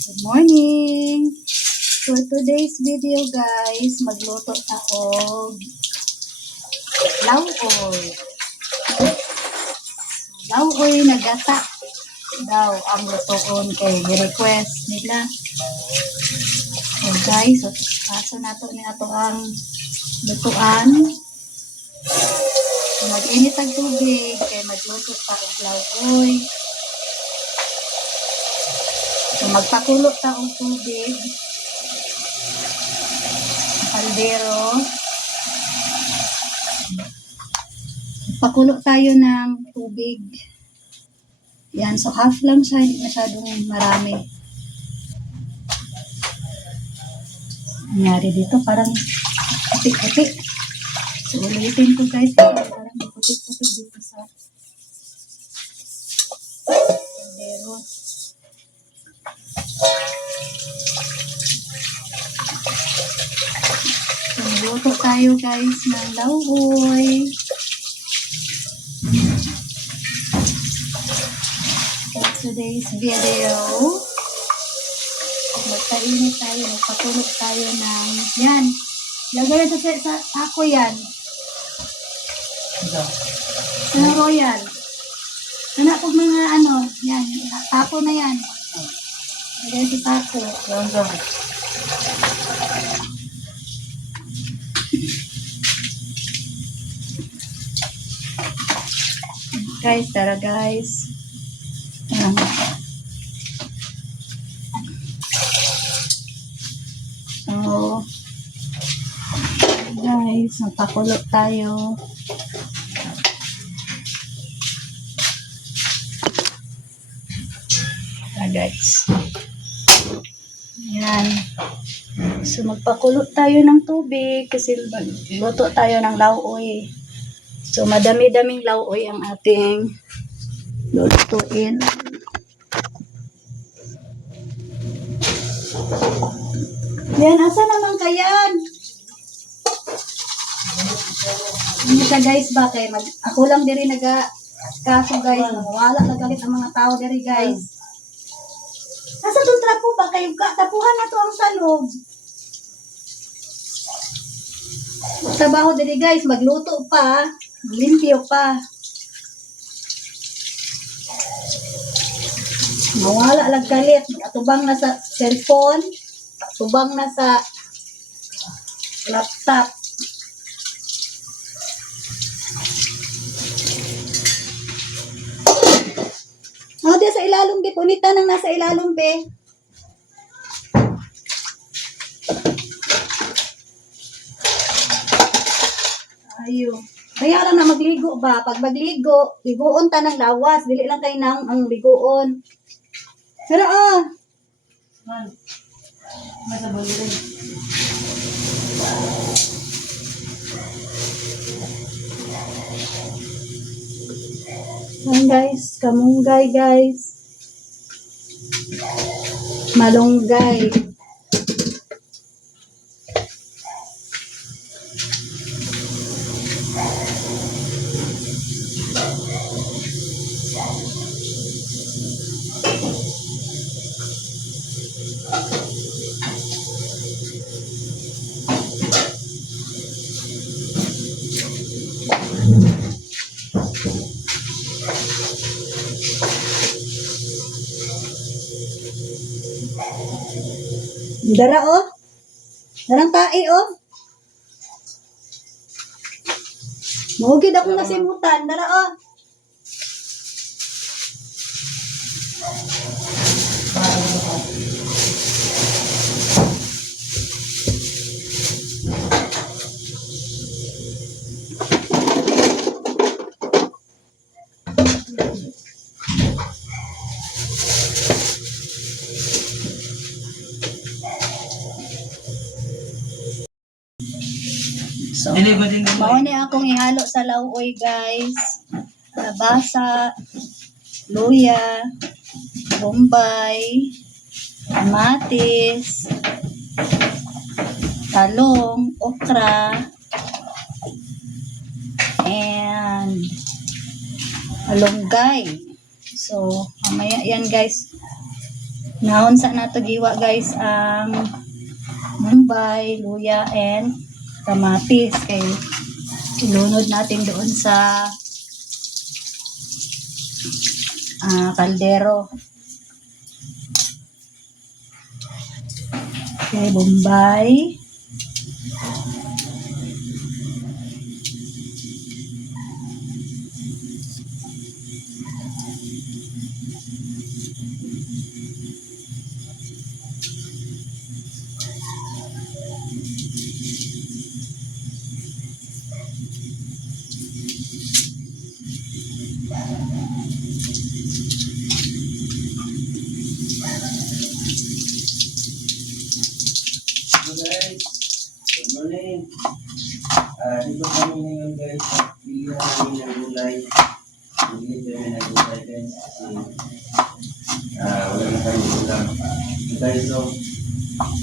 Good morning! For today's video guys, magluto ako lauoy. Lauoy na gata daw ang lutoon kay request nila. So guys, kaso nato ni ato ang lutuan. Mag-init ang tubig kay magluto pa og lauoy. So magpakulo ta og tubig. Kaldero. Pakulo tayo ng tubig. Yan, so half lang siya, hindi masyadong marami. Nangyari dito, parang putik-putik. So ulitin ko guys, parang putik-putik dito sa kaldero. So luto tayo guys ng lauoy. Today's video, magkainit tayo, magpatulog tayo ng yan. Lagay na sa ako yan. Sa royal. Anak ko mga ano, yan, tapo na yan. Lagay sa tapo. Guys, tara guys. So, guys, magpakulot tayo. Guys. Yan. So, magpakulot tayo ng tubig kasi magluto tayo ng lauoy. So, madami-daming lauoy ang ating lulutuin. Yan, asa naman kayan? Hindi ka guys ba kay ako lang diri kaso guys, wala na galit ang mga tao diri guys. Asa tong trapo ba kayo tapuhan na to ang salog. Trabaho diri guys, magluto pa, limpyo pa. Mawala lang galit, atubang na sa cellphone, atubang na sa laptop. Oh, di sa ilalong be, punita nang nasa ilalong be. Ayo. Kaya lang na magligo ba? Pag magligo, liguon ta ng lawas, dili lang kay nang ang liguon. Pero masabol rin. Yan guys, kamunggay guys. Malunggay. Dara oh. Darang tae oh. Mahugid akong nasimutan. Dara oh. So, mauni akong ihalo sa lauoy guys. Labasa, luya, bombay, kamatis, talong, okra, and malunggay. So, mamaya yan guys. Naon sa nato giwa guys ang Mumbai, luya, and kamatis. Kay ilunod natin doon sa kaldero. Okay, Bombay. Guys, good morning. Dito kami ngayon guys, pili namin ng gulay. Pili kami ng gulay guys kasi wala na kami ulam. So guys, so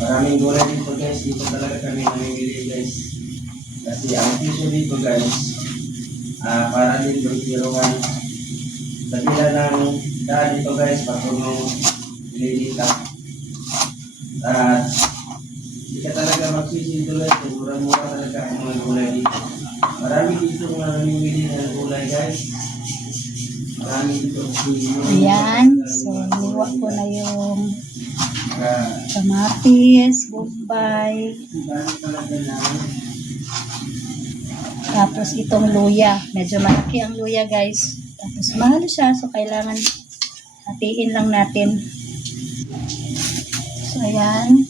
maraming gulay dito guys, dito talaga kami namimili guys. Kasi ang piso dito guys, para din doon tiruan. Sa pila ng daan dito guys, patulong lilita. At hindi ka talaga magsisisi guys, mura-mura talaga ang mga gulay dito. Marami dito mga namimili ng gulay guys. Marami dito. Ayan, so niwa ko na yung kamatis, Bombay, Marami talaga na. tapos itong luya. Medyo malaki ang luya guys. Tapos mahal siya, so kailangan hatiin lang natin. So ayan.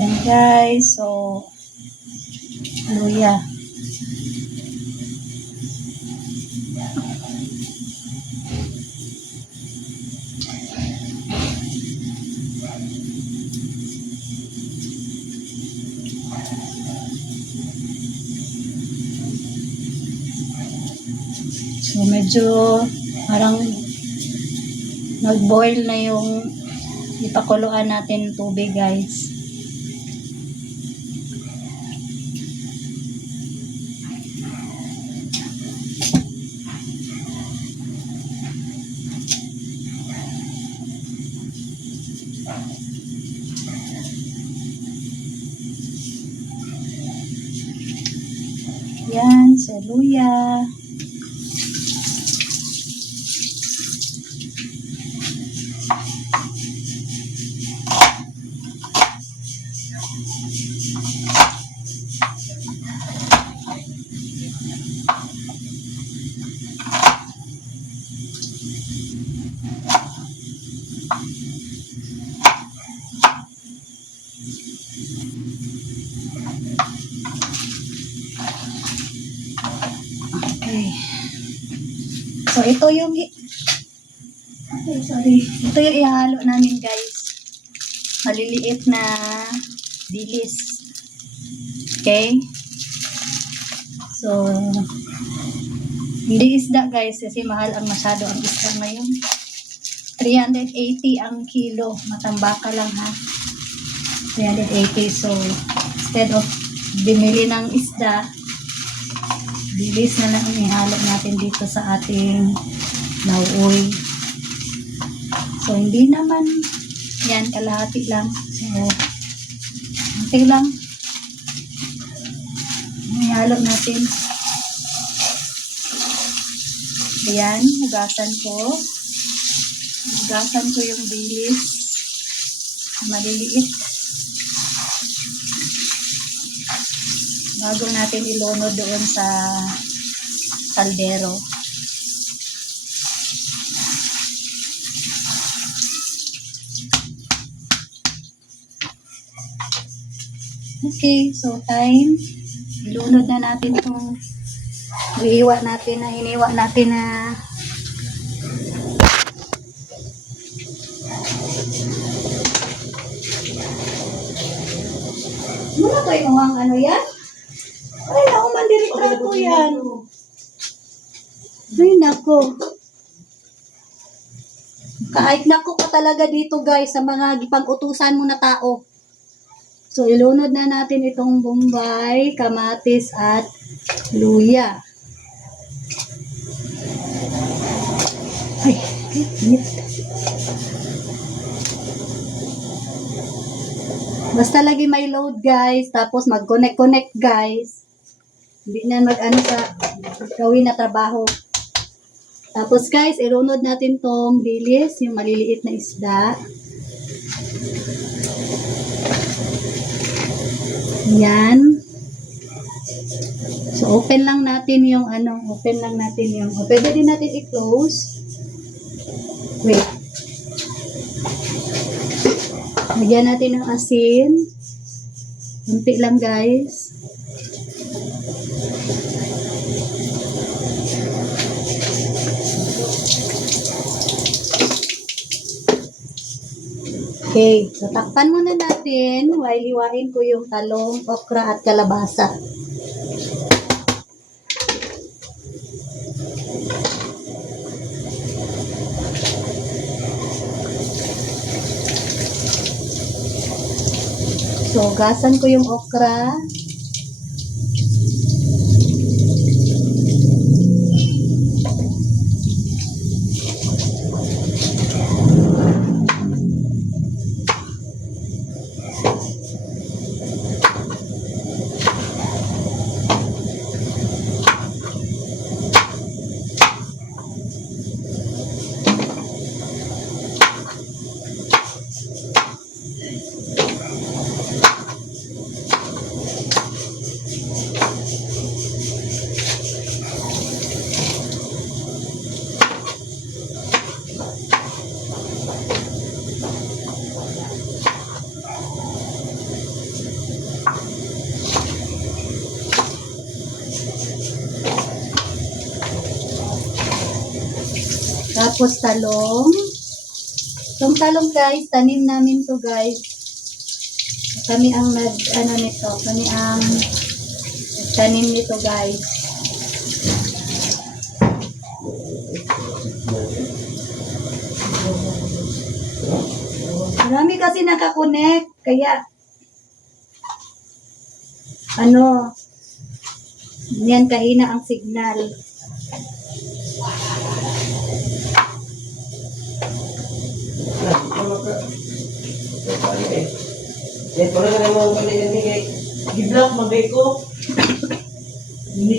Yan guys, so luya. So medyo parang nag-boil na yung ipakuluan natin tubig guys. Yan, so luya. Okay. So ito yung ito yung ihalo namin guys. Maliliit na dilis. Okay? So hindi isda guys kasi mahal ang masyado ang isda ngayon. 380 ang kilo. Matambaka lang ha. 380. So instead of bimili ng isda, dilis na lang ihalo natin dito sa ating lauoy. So hindi naman yan, kalahati lang. So okay lang. Ihalo natin. Ayan, hugasan ko. Hugasan ko yung dilis. Maliliit. Bago natin ilunod doon sa kaldero. Okay, so time. Ilunod na natin itong hiniwa natin na muna to yung ano yan? Ay, naku, mandiritral ko yan. Ay, naku. Kahit naku ka talaga dito guys sa mga gipag-utusan mo na tao. So, ilunod na natin itong bombay, kamatis, at luya. Ay, init. Basta lagi may load, guys. Tapos mag-connect guys. Hindi na mag-ano sa gawin na trabaho. Tapos, guys, ilunod natin tong dilis, yung maliliit na isda. Yan. So, open lang natin yung pwede din natin i-close. Wait. Lagyan natin ng asin. Kunti lang, guys. Okay, so takpan muna natin while hiwain ko yung talong, okra at kalabasa. So, gasan ko yung okra. Tapos talong. Itong talong, guys, tanim namin to, guys. Kami ang kami ang tanim nito, guys. Marami kasi nakakonect, kaya yan kahina ang signal. Di-block magay ko. Hindi.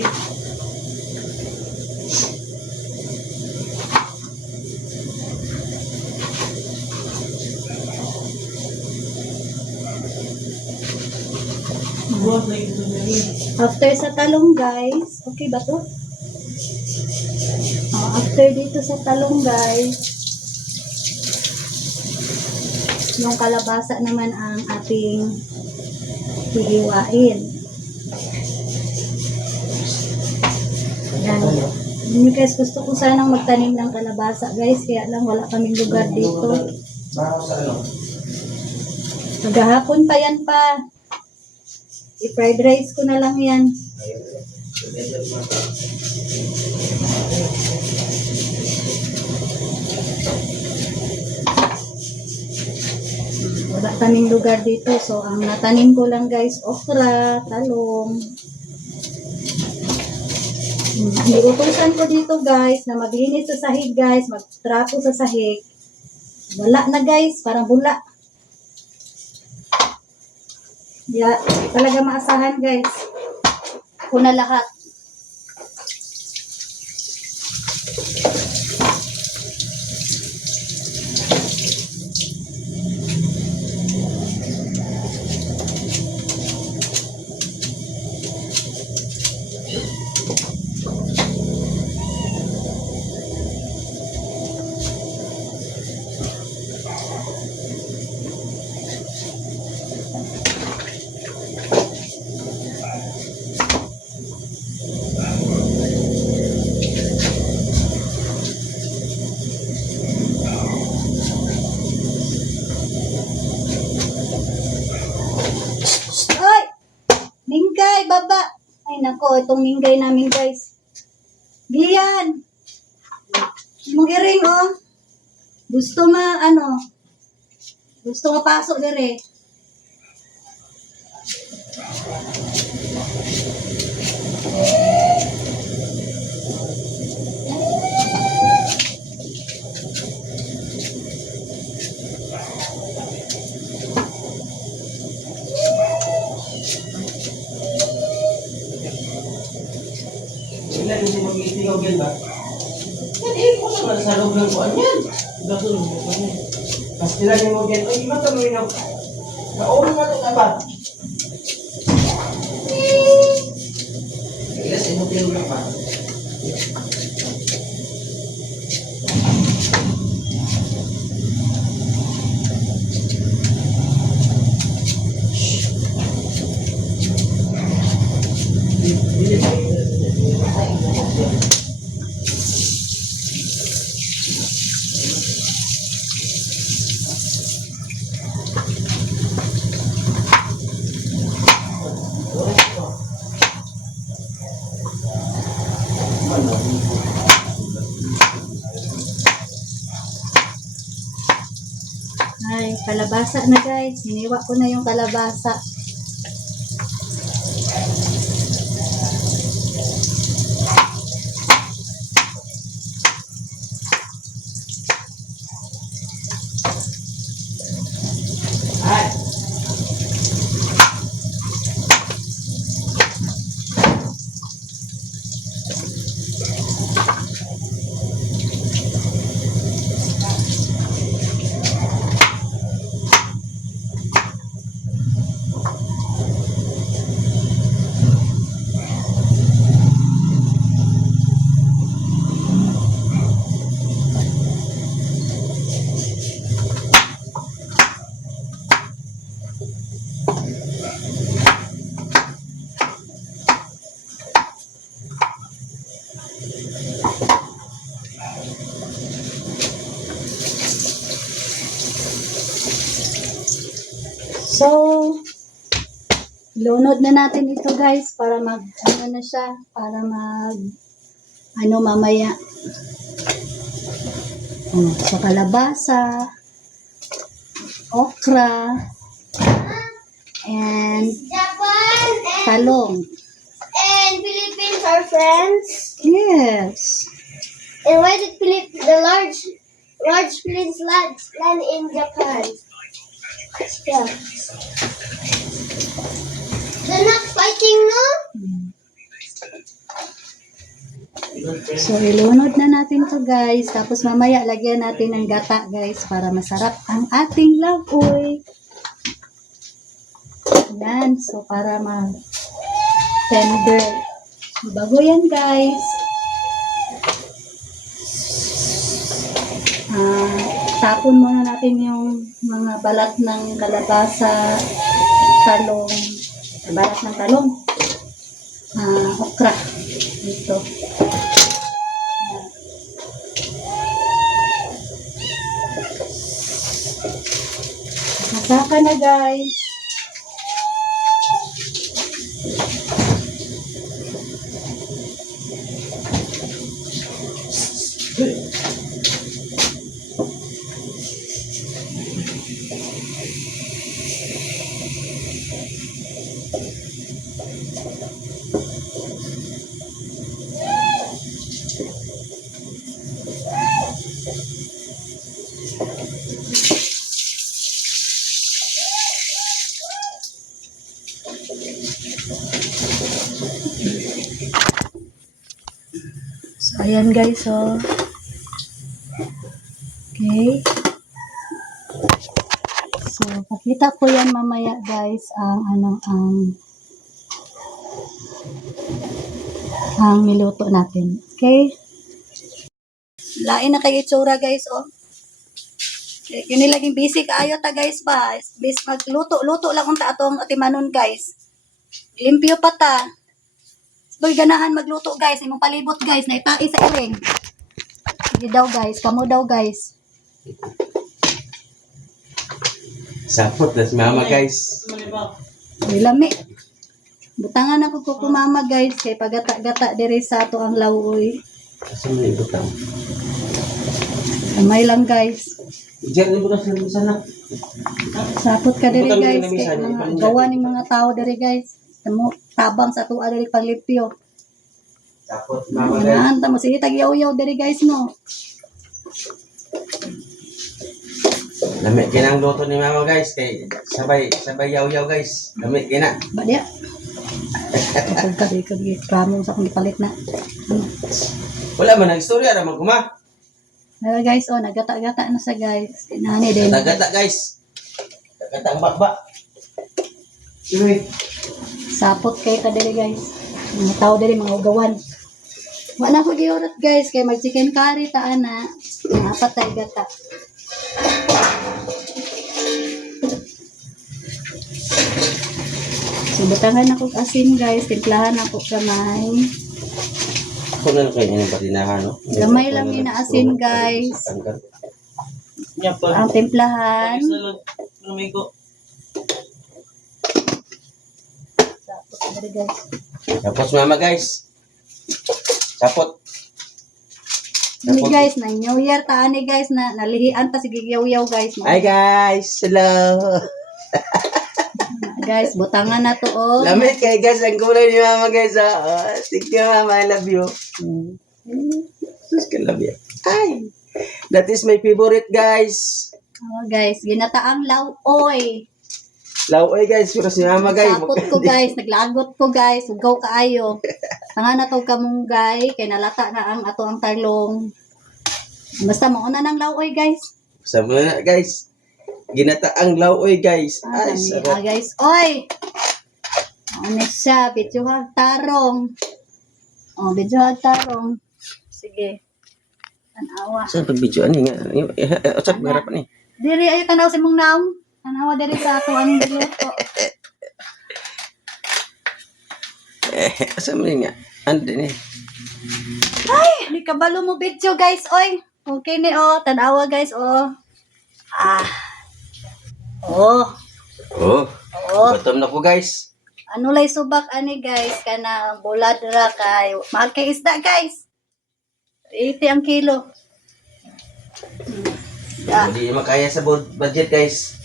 After sa talong, guys, okay ba to? After dito sa talong, guys, yung kalabasa naman ang ating hihiwain. Yan. Yun, guys, gusto ko sanang magtanim ng kalabasa, guys, kaya lang wala kaming lugar dito. Maghahapon pa yan pa. I-fried rice ko na lang yan. Wala kaming lugar dito. So, ang natanim ko lang, guys, okra, talong. Iutusan ko dito, guys, na maglinis sa sahig, guys. Magtrapo sa sahig. Wala na, guys. Parang bula. Yeah, talaga maasahan, guys. Una lahat. Ay! Minggay, baba! Ay, nako, itong minggay namin, guys. Giyan! Mong iring, oh. Gusto mapasok dire. Ilan hindi mag-iitingaw yan ba? Yan eh, kung saan sa loob ng kuwan yan. Gasun mo ba yan? Mas nilagay mo yan. Ay, iba ito mo yun. Kaon na ito na ba? Ilas, inutin mo pa. Ay, kalabasa na guys. Hiniwa ko na yung kalabasa. Ay, So, lunod na natin ito guys para ano na siya, para mamaya. So, kalabasa, okra, and Japan talong. and Philippines are friends. Yes. And why did the large planes land in Japan? Yeah. They're not fighting, no? So, ilunod na natin to guys. Tapos mamaya lagyan natin ng gata guys para masarap ang ating laboy. Yan. So, para mag-tender. So, bago yan guys. Tapon muna natin yung mga balat ng kalabasa, talong, balat ng talong, okra. Ito. Masaka na guys. So, ayan guys, oh. Okay. So, pakita ko yan mamaya guys, ang niluto natin. Okay? Lain na kayo itsura guys, oh. Okay, kini laging busy kaayo ta guys ba. Bis magluto-luto lang unta atong atimanon guys. Limpyo pa ta. Boy, ganahan magluto guys. Imong palibot guys. Naitai sa iring. Sige daw guys. Kamo daw guys. Sapot na si mama guys. Uy, lami. Butangan ako ko kumama guys. Kay pagata-gata diri sa ato ang lawuy. Kasi may ibutang. Kamay lang guys. Diyan mo na sa sana. Sapot ka diri Butang guys, din na kay minsan, mga ipanin gawa natin. ng mga tao diri guys. Tamo tabang sa tuwa diri panglipyo. Tapos mama guys. Naan tamo sige tag yaw diri guys no. Lamig kinang luto ni mama guys. Kay sabay yaw-yaw guys. Lamig kina. Ba dia? Kapag kadi kamo sa kung palit na. Wala man ang istorya ra man kuma. Guys, oh nagata-gata na sa guys. Inani din. Gata guys. Gata ang bakba. Sige. Sapot kay ta diri guys. Mga tao diri mga ugawan. Wala ko giurat guys kay mag chicken curry ta ana. Mga apat tay gata. So butangan ako asin guys, timplahan ako kamay. Ako na lang kayo yung patinahan, no? Gamay lang yun na asin, guys. Nya pa. Ang timplahan. Lumigo. Sapot diri guys. Tapos mama guys. Sapot. Ini guys, na New Year ta ani guys na nalihian pa sige yaw-yaw guys. Hi guys. Hello. Guys, butangan na to oh. Lamig kay guys ang kulay ni mama guys. Thank you mama, I love you. Sus ka love you. Ay. That is my favorite guys. Oh, guys, ginataang lauoy. Laoy guys, pero si mama guys. Sapot ko guys, naglagot ko guys, ugaw kaayo. Tanga na to kamunggay, kay nalata na ang ato ang tarlong. Basta mauna ng lauoy guys. Sama na guys. Ginataang laoy guys. Ay, sarap. Guys, oy. Ano siya, bidyuhag tarong. Oh, bidyuhag tarong. Sige. Tanawa. Saan pag-video? Ano nga? Saan pag-harapan eh? Diri ayo tanaw si mong naong. Tanawa diri sa ato ang luto. Saan mo yun nga? Ano din eh? Ay, di kabalo mo video guys, oy. Okay ni oh, tanawa guys oh. Ah. Oh, Oh, oh. gutom na po guys. Ano lay subak ani guys kana bulad ra kay mahal kay isda guys. 80 ang kilo. Hindi makaya sa budget guys.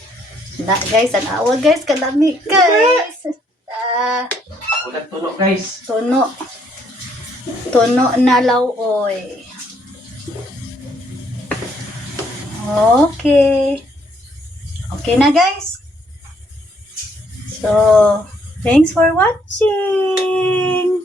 Na guys, tanawa guys, kalami guys. Kulang tulog guys. Tuno. Tuno na lauoy. Okay. Okay na guys. So, thanks for watching.